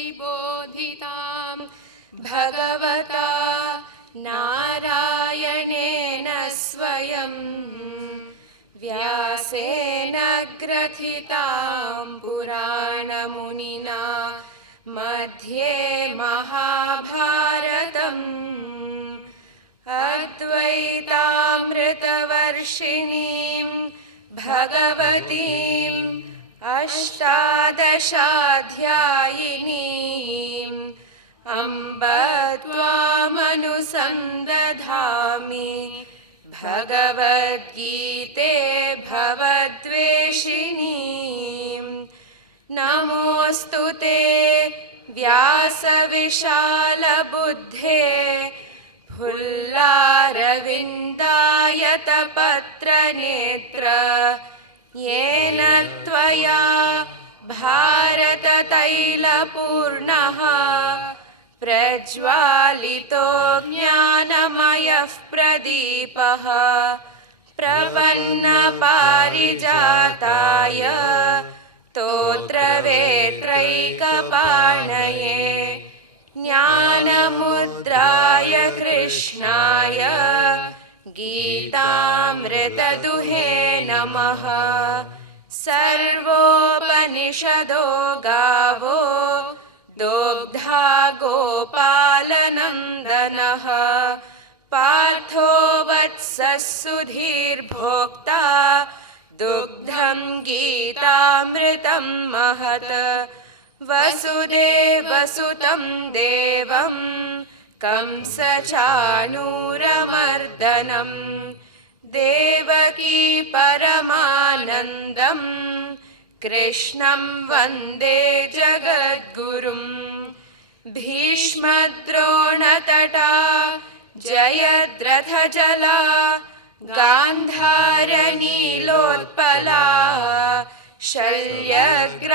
प्रतिबोधितां भगवता नारायणेन स्वयं व्यासेन ग्रथितां पुराणमुनिना मध्ये महाभारतम् अद्वैतामृतवर्षिणीं भगवतीम् अष्टादशाध्यायिनीम् अम्ब त्वामनुसन्दधामि भगवद्गीते भवद्वेषिणीम् नमोऽस्तु ते व्यासविशालबुद्धे फुल्लारविन्दायतपत्रनेत्र येन त्वया भारततैलपूर्णः प्रज्वालितो ज्ञानमयः प्रदीपः प्रपन्नपारिजाताय स्तोत्रवेत्रैकपाणये ज्ञानमुद्राय कृष्णाय गीतामृतदुहे नमः। सर्वोपनिषदो गावो दुग्धा गोपालनन्दनः पार्थो वत्सः सुधीर्भोक्ता दुग्धं गीतामृतं महत् वसुदेवसुतं देवं कंसचाणूरमर्दनं देवकी परमानन्दं कृष्णं वन्दे जगद्गुरुं भीष्मद्रोणतटा जयद्रथजला गान्धारनीलोत्पला शल्यग्राहवती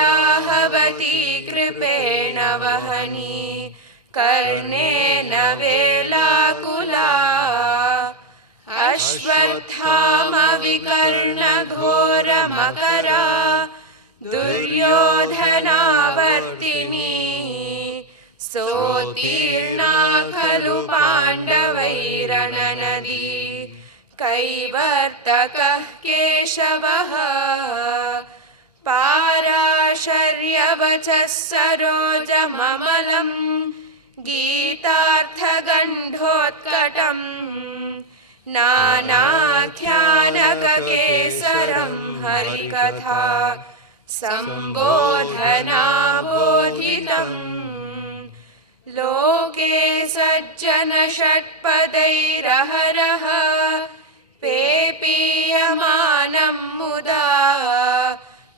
कृपेण वहनी कर्णेन वेलाकुला अश्वत्थामविकर्णघोरमकरा दुर्योधनावर्तिनी सोत्तीर्णा खलु पाण्डवैरणनदी कैवर्तकः केशवः पाराशर्यवचः सरोजममलं गीतार्थगण्डोत्कटं नानाख्यानककेसरं हरिकथा सम्बोधनाबोधितम् लोके सज्जनषट्पदैरहरः पेपीयमानं मुदा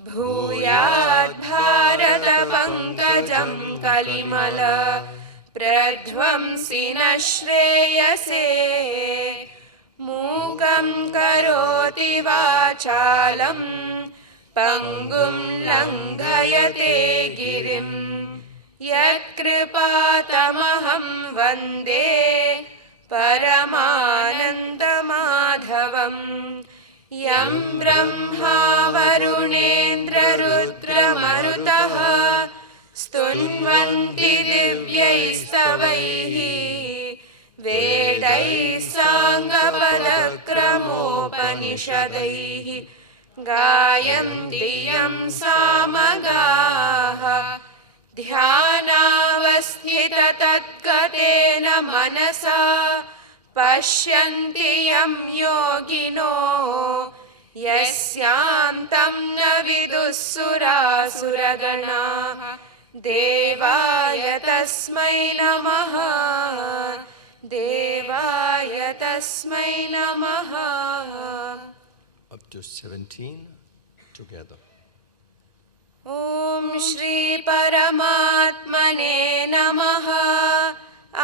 भूयाद्भारतपङ्कजं कलिमल प्रध्वंसिनः श्रेयसे मूकं करोति वाचालं पङ्गुं लङ्घयते गिरिं यत्कृपातमहं वन्दे परमानन्दमाधवम् यं ब्रह्मा वरुणेन्द्ररुद्रमरुतः स्तुन्वन्ति दिव्यैस्तवैः वेदैः साङ्गपदक्रमोपनिषदैः गायन्ति यं सामगाः ध्यानावस्थिततद्गतेन मनसा पश्यन्ति यं योगिनो यस्यान्तं न विदुःसुरासुरगणाः देवाय तस्मै नमः देवाय तस्मै नमः। Up to 17 together. ॐ श्री परमात्मने नमः।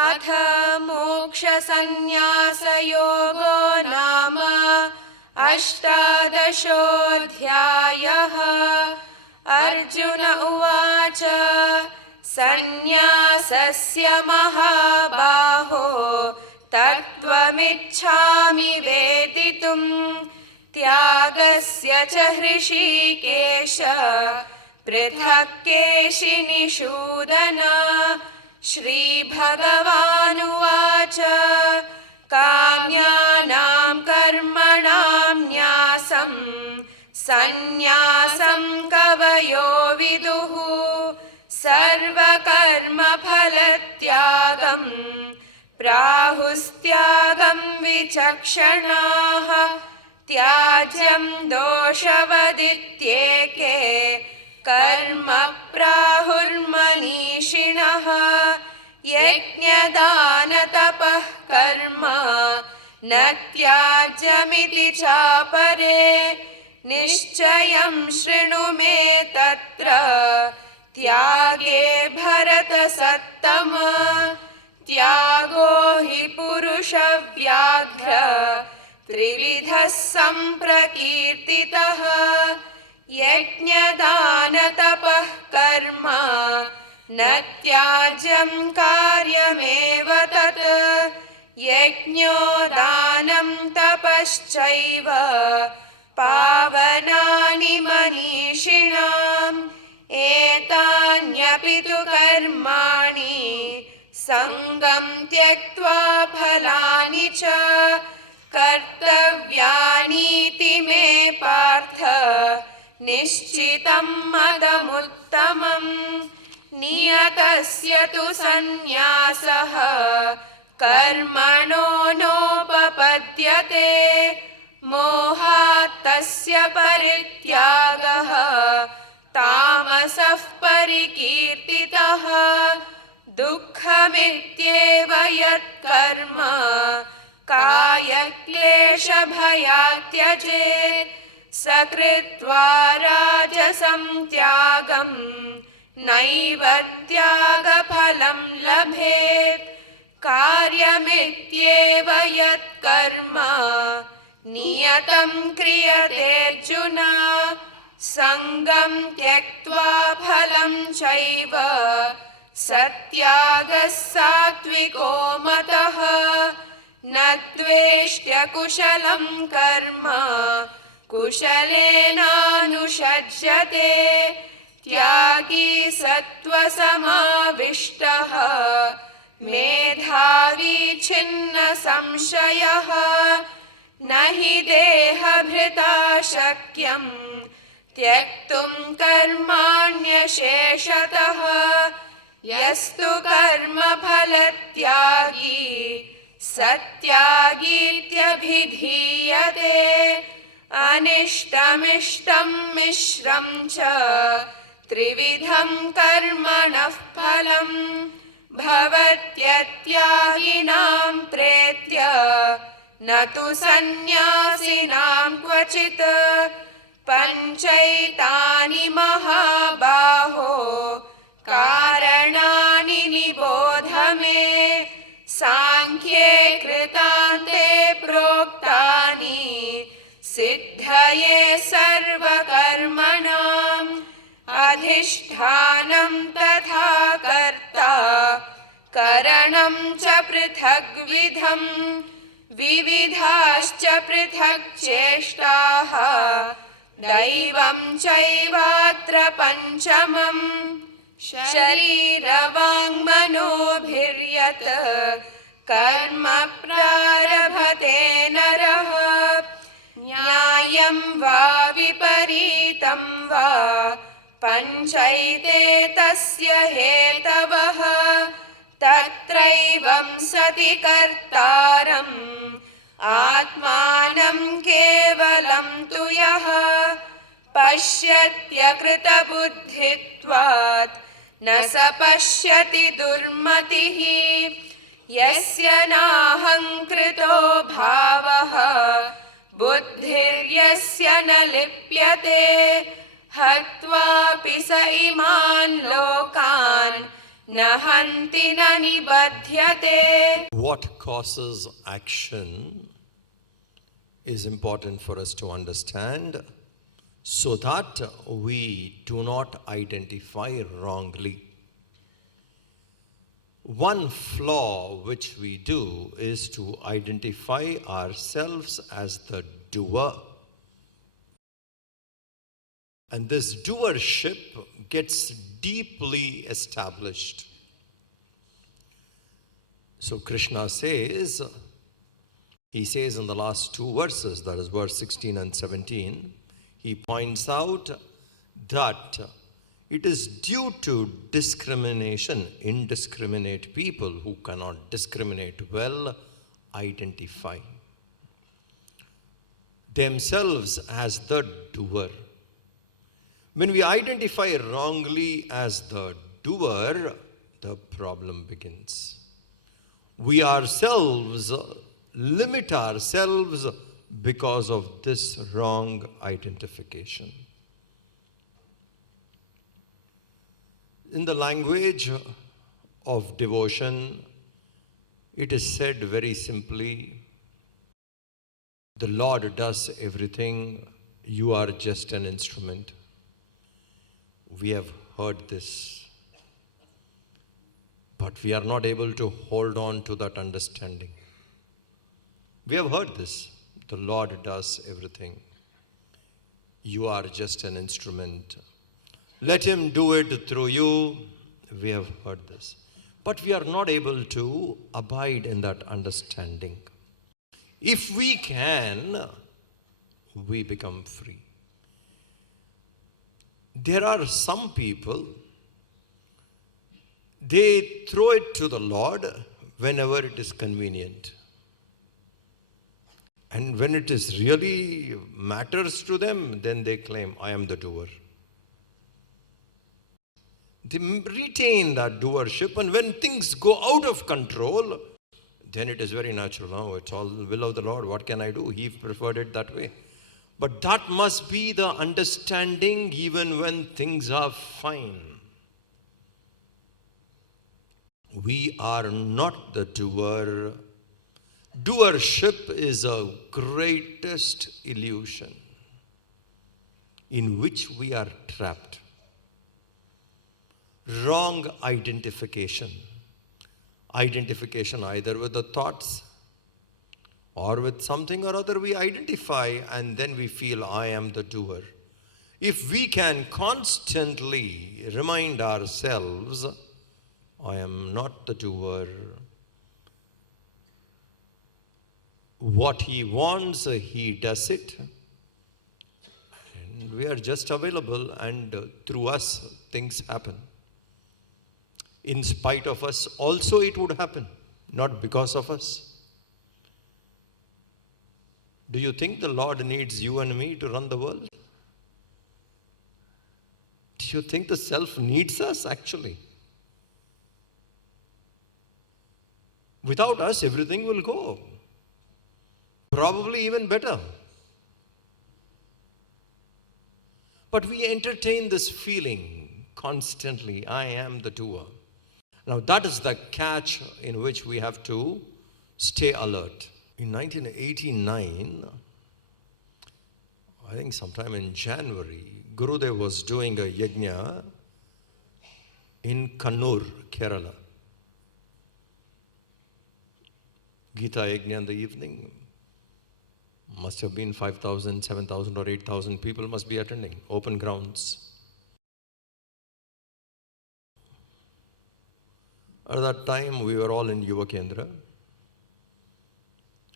अथ मोक्षसंन्यासयोगो नाम अष्टादशोऽध्यायः। अर्जुन उवाच सन्न्यासस्य महाबाहो तत्त्वमिच्छामि वेदितुम् त्यागस्य च हृषीकेश पृथक् केशिनिषूदन श्रीभगवानुवाच काम्यानां कर्मणां न्यासं सन्न्यासं कवयो विदुः सर्वकर्मफलत्यागं प्राहुस्त्यागं विचक्षणाः त्याज्यं दोषवदित्येके कर्म प्राहुर्मनीषिणः यज्ञदानतपः कर्म न त्याज्यमिति चापरे निश्चयं शृणु मे तत्र त्यागे भरतसत्तम त्यागो हि पुरुषव्याघ्र त्रिविधः सम्प्रकीर्तितः यज्ञदानतपः कर्म न त्याज्यं कार्यमेव तत् यज्ञो दानं तपश्चैव पावनानि मनीषिणाम् एतान्यपि तु कर्माणि सङ्गं त्यक्त्वा फलानि च कर्तव्यानीति मे पार्थ निश्चितं मदमुत्तमम् नियतस्य तु सन्न्यासः कर्मणो नोपपद्यते मोहात् तस्य परित्यागः तामसः परिकीर्तितः दुःखमित्येव यत्कर्म कायक्लेशभयात् त्यजेत् स कृत्वा राजसं त्यागं नैव त्यागफलं लभेत् कार्यमित्येव यत्कर्म नियतं क्रियतेऽर्जुन सङ्गं त्यक्त्वा फलं चैव सत्यागः सात्विको मतः न द्वेष्ट्य कुशलं कर्म कुशलेनानुषज्यते त्यागी सत्त्वसमाविष्टः मेधावी छिन्न संशयः न हि देहभृता शक्यं त्यक्तुं कर्माण्यशेषतः यस्तु कर्मफलत्यागी सत्यागीत्यभिधीयते अनिष्टमिष्टं मिश्रं च त्रिविधं कर्मणः फलम् भवत्यत्यागिनां प्रेत्य न तु सन्न्यासिनां क्वचित् पञ्चैतानि महाबाहो कारणानि निबोध मे सांख्ये कृतान्ते प्रोक्तानि सिद्धये सर्वकर्मणाम् अधिष्ठानं तथा कर्ता करणं च पृथग्विधम् विविधाश्च पृथक् चेष्टाः दैवं चैवात्र पञ्चमम् शरीरवाङ्मनोभिर्यत् कर्म प्रारभते नरः न्यायं वा विपरीतं वा पञ्चैते तस्य हेतवः तत्रैवं सति कर्तारम् आत्मानं केवलं तु यः पश्यत्यकृतबुद्धित्वात् न स पश्यति दुर्मतिः यस्य नाहङ्कृतो भावः बुद्धिर्यस्य न लिप्यते हत्वापि स इमान् लोकान् न हन्ति न निबध्यते. What causes action is important for us to understand so that we do not identify wrongly. One flaw which we do is to identify ourselves as the doer And this doership gets deeply established. So Krishna says, he says in the last two verses, that is verse 16 and 17, he points out that it is due to discrimination, indiscriminate people who cannot discriminate well, identify themselves as the doer. When we identify wrongly as the doer, the problem begins. We ourselves limit ourselves because of this wrong identification. In the language of devotion, it is said very simply, the Lord does everything, you are just an instrument. We have heard this, but we are not able to hold on to that understanding. We have heard this, the Lord does everything. You are just an instrument. Let Him do it through you. We have heard this. But we are not able to abide in that understanding. If we can, we become free. There are some people, they throw it to the Lord whenever it is convenient. And when it is really matters to them, then they claim, I am the doer. They retain that doership, and when things go out of control, then it is very natural. Now it's all the will of the Lord. What can I do? He preferred it that way. But that must be the understanding even when things are fine. We are not the doer. Doership is a greatest illusion in which we are trapped. Wrong identification. Identification either with the thoughts or with something or other we identify, and then we feel I am the doer. If we can constantly remind ourselves, I am not the doer. What He wants, He does it. And we are just available, and through us, things happen. In spite of us, also it would happen, not because of us. Do you think the Lord needs you and me to run the world? Do you think the self needs us actually? Without us, everything will go. Probably even better. But we entertain this feeling constantly, I am the doer. Now that is the catch in which we have to stay alert. In 1989, I think sometime in January, Gurudev was doing a yajna in Kannur, Kerala. Gita yajna in the evening. Must have been 5,000, 7,000 or 8,000 people must be attending. Open grounds. At that time, we were all in Yuva Kendra.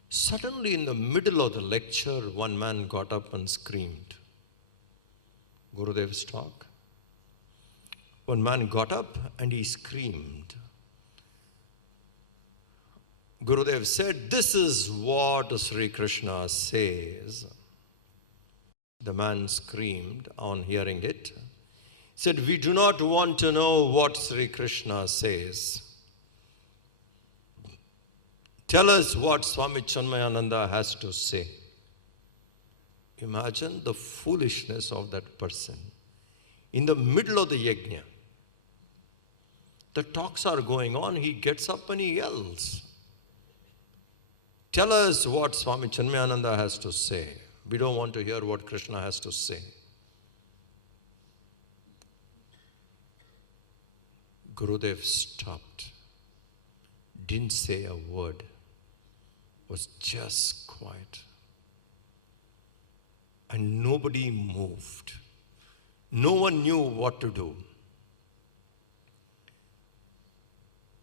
Suddenly, in the middle of the lecture, one man got up and screamed. Gurudev's talk. One man got up and he screamed. Gurudev said, this is what Sri Krishna says. The man screamed on hearing it. Said, we do not want to know what Sri Krishna says. Tell us what Swami Chinmayananda has to say. Imagine the foolishness of that person. In the middle of the yajna, the talks are going on, he gets up and he yells. Tell us what Swami Chinmayananda has to say. We don't want to hear what Krishna has to say. Gurudev stopped, didn't say a word, was just quiet. And nobody moved. No one knew what to do.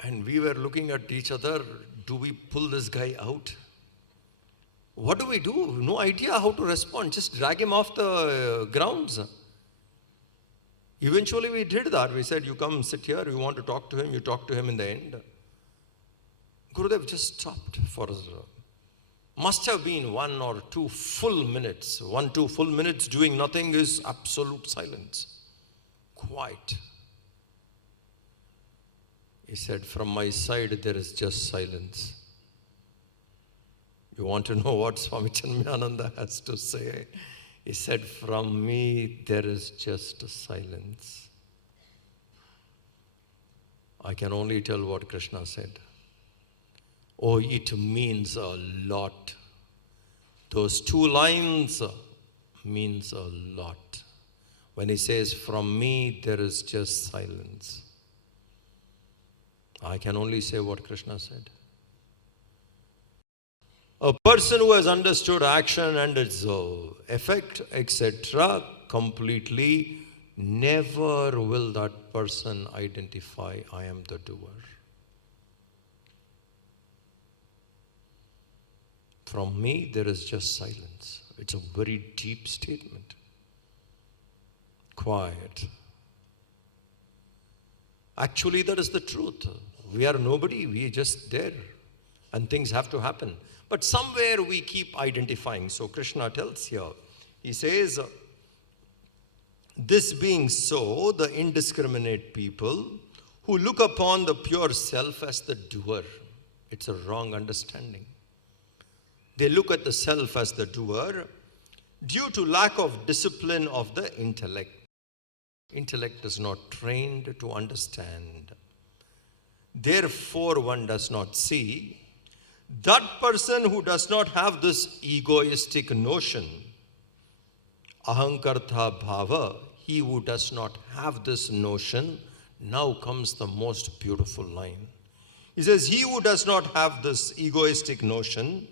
And we were looking at each other, do we pull this guy out? What do we do? No idea how to respond. Just drag him off the grounds. Eventually we did that. We said, you come sit here, you want to talk to him, you talk to him in the end. Gurudev just stopped for us. Must have been 1 or 2 full minutes. 1-2 full minutes doing nothing is absolute silence. Quiet. He said, from my side there is just silence. You want to know what Swami Chinmayananda has to say? He said, from me there is just silence. I can only tell what Krishna said. Oh, it means a lot. Those 2 lines means a lot. When he says, from me there is just silence. I can only say what Krishna said. A person who has understood action and its effect, etc., completely, never will that person identify, I am the doer. From me, there is just silence. It's a very deep statement. Quiet. Actually, that is the truth. We are nobody, we are just there. And things have to happen. But somewhere we keep identifying. So Krishna tells here, he says, this being so, the indiscriminate people who look upon the pure self as the doer, it's a wrong understanding. They look at the self as the doer due to lack of discipline of the intellect. Intellect is not trained to understand. Therefore, one does not see. That person who does not have this egoistic notion, ahankartha bhava, he who does not have this notion, now comes the most beautiful line. He says, he who does not have this egoistic notion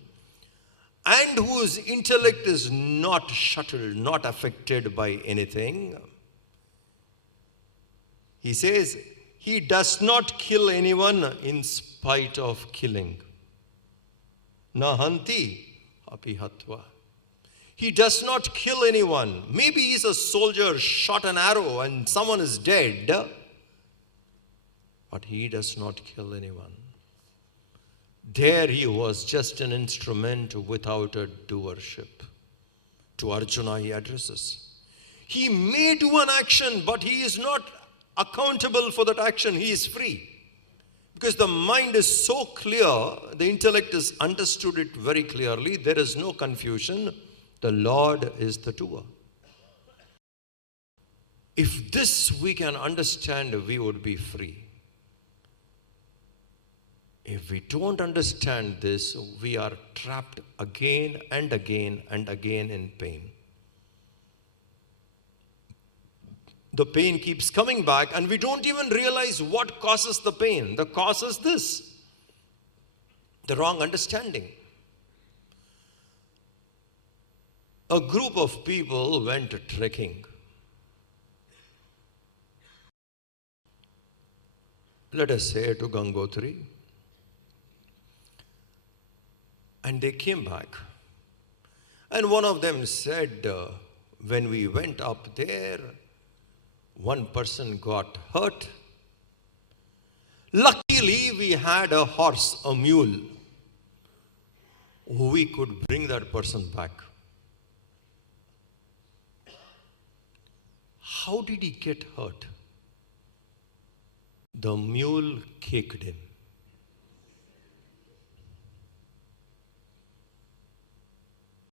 and whose intellect is not shuttled, not affected by anything, he says, he does not kill anyone in spite of killing. Nahanti api hatva. He does not kill anyone. Maybe he's a soldier, shot an arrow and someone is dead. But he does not kill anyone. There he was just an instrument without a doership. To Arjuna he addresses. He may do an action, but he is not accountable for that action. He is free. Because the mind is so clear, the intellect has understood it very clearly, there is no confusion. The Lord is the doer. If this we can understand, we would be free. If we don't understand this, we are trapped again and again and again in pain. The pain keeps coming back and we don't even realize what causes the pain. The cause is this, the wrong understanding. A group of people went trekking. Let us say to Gangotri. And they came back. And one of them said, when we went up there, one person got hurt. Luckily, we had a horse, a mule. We could bring that person back. How did he get hurt? The mule kicked him.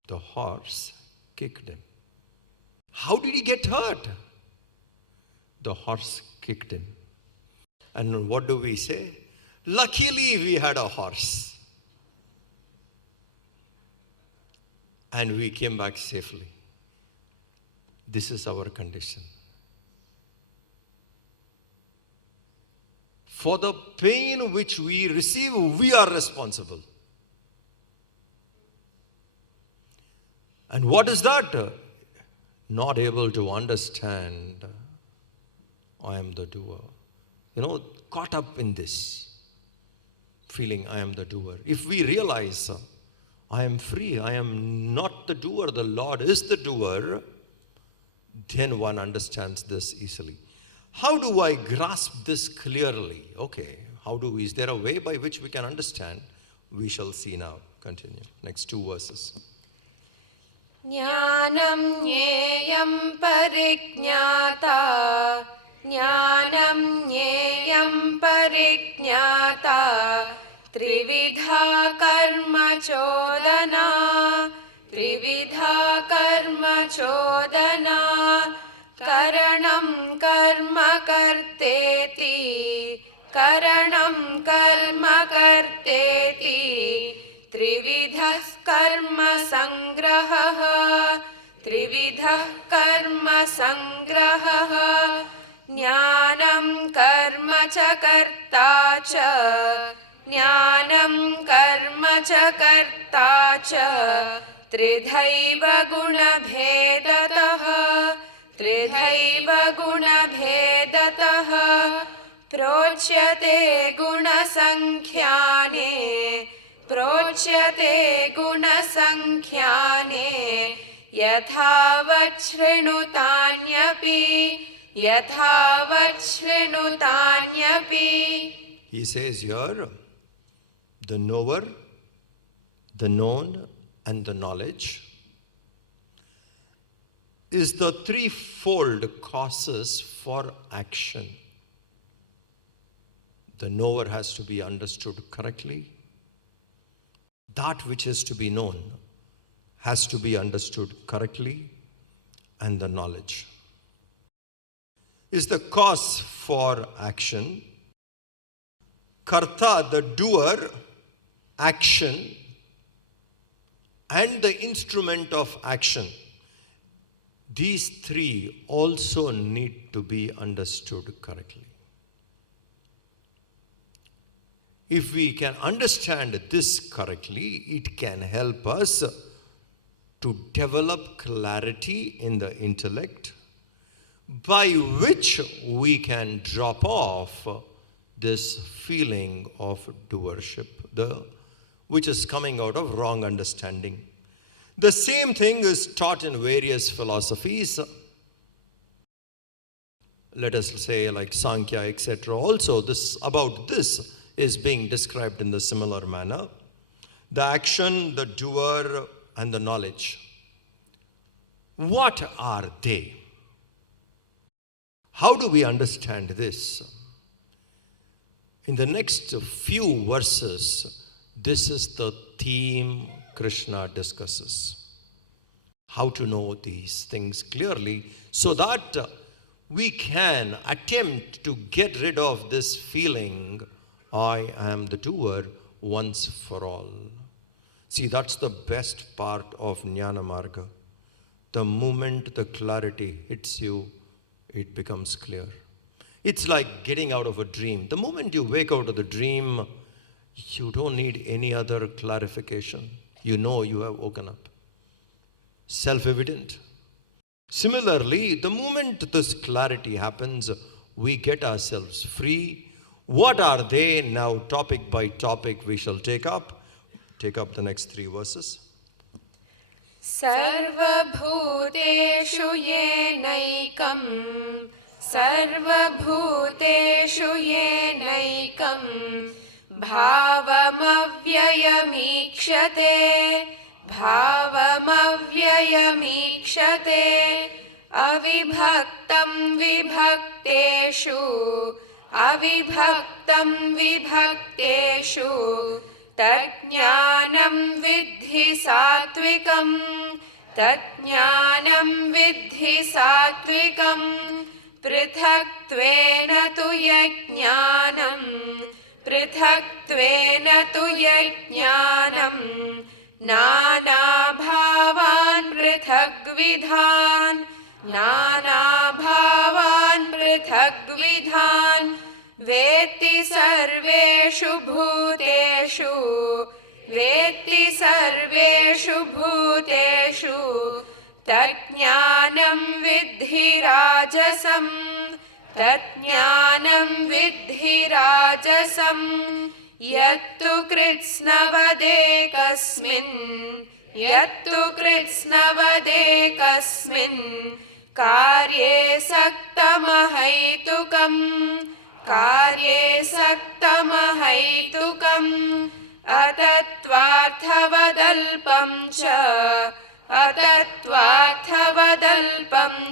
The horse kicked him. How did he get hurt? The horse kicked him. And what do we say? Luckily, we had a horse. And we came back safely. This is our condition. For the pain which we receive, we are responsible. And what is that? not able to understand, I am the doer. Caught up in this feeling, I am the doer. If we realize, I am free, I am not the doer, the Lord is the doer, then one understands this easily. How do I grasp this clearly? Okay, is there a way by which we can understand? We shall see now. Continue. Next 2 verses. Jnanam jneyam parikñāta, jnanam jneyam parikñāta, trividha karma chodana, trividha karma chodana, karanam karma karteti, karanam karma karteti, त्रिविधः कर्म संग्रहः, त्रिविधः कर्म संग्रहः, ज्ञानं कर्म च कर्ता च, ज्ञानं कर्म च कर्ता च, त्रिधैव गुणभेदतः, त्रिधैव गुणभेदतः, प्रोच्यते गुणसंख्याने, प्रोच्यते गुणसंख्याने, यथावत् शृणुतान्यपि, यथावत् शृणुतान्यपि. He says here, the knower, the known, and the knowledge is the threefold causes for action. The knower has to be understood correctly. That which is to be known has to be understood correctly, and the knowledge is the cause for action. Karta, the doer, action, and the instrument of action. These three also need to be understood correctly. If we can understand this correctly, it can help us to develop clarity in the intellect, by which we can drop off this feeling of doership, which is coming out of wrong understanding. The same thing is taught in various philosophies. Let us say like Sankhya, etc. Also, this is being described in the similar manner. The action, the doer, and the knowledge. What are they? How do we understand this? In the next few verses, this is the theme Krishna discusses. How to know these things clearly so that we can attempt to get rid of this feeling, I am the doer, once for all. See, that's the best part of Jnana Marga. The moment the clarity hits you, it becomes clear. It's like getting out of a dream. The moment you wake out of the dream, you don't need any other clarification. You know you have woken up. Self-evident. Similarly, the moment this clarity happens, we get ourselves free. What are they? Now, topic by topic, we shall take up. Take up the next 3 verses. सर्वभूतेषु येनैकं, सर्वभूतेषु येनैकं, भावमव्ययमीक्षते, भावमव्ययमीक्षते, अविभक्तं विभक्तेषु, अविभक्तं विभक्तेषु, तज्ज्ञानं विद्धि सात्विकं, तज्ज्ञानं विद्धि सात्विकं, पृथक्त्वेन तु यज्ञानं, पृथक्त्वेन तु यज्ञानं, नानाभावान् पृथग्विधान्, नानाभावान् पृथग्विधान्, वेत्ति सर्वेषु भूतेषु, वेत्ति सर्वेषु भूतेषु, तज्ज्ञानं विद्धि राजसं तज्ज्ञानं विद्धि राजसं यत्तु कृत्स्नवदेकस्मिन् कार्ये सक्तमहैतुकम् अतत्त्वार्थवदल्पं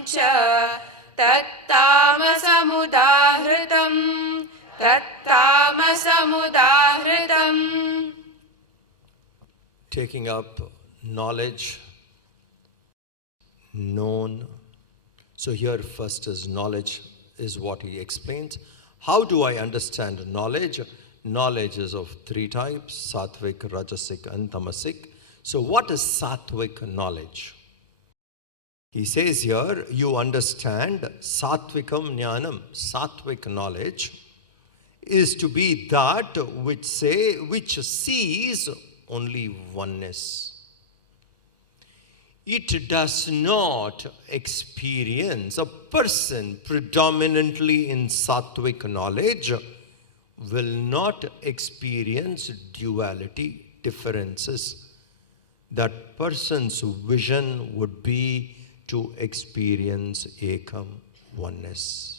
च तत्तामसमुदाहृतम्. Taking up knowledge, known. So here first is knowledge, is what he explains. How do I understand knowledge? Knowledge is of three types: sattvic, rajasic, and tamasic. So what is sattvic knowledge? He says here, you understand sattvikam jnanam. Sattvic knowledge is to be that which sees only oneness. It does not experience, a person predominantly in sattvic knowledge will not experience duality, differences. That person's vision would be to experience ekam, oneness.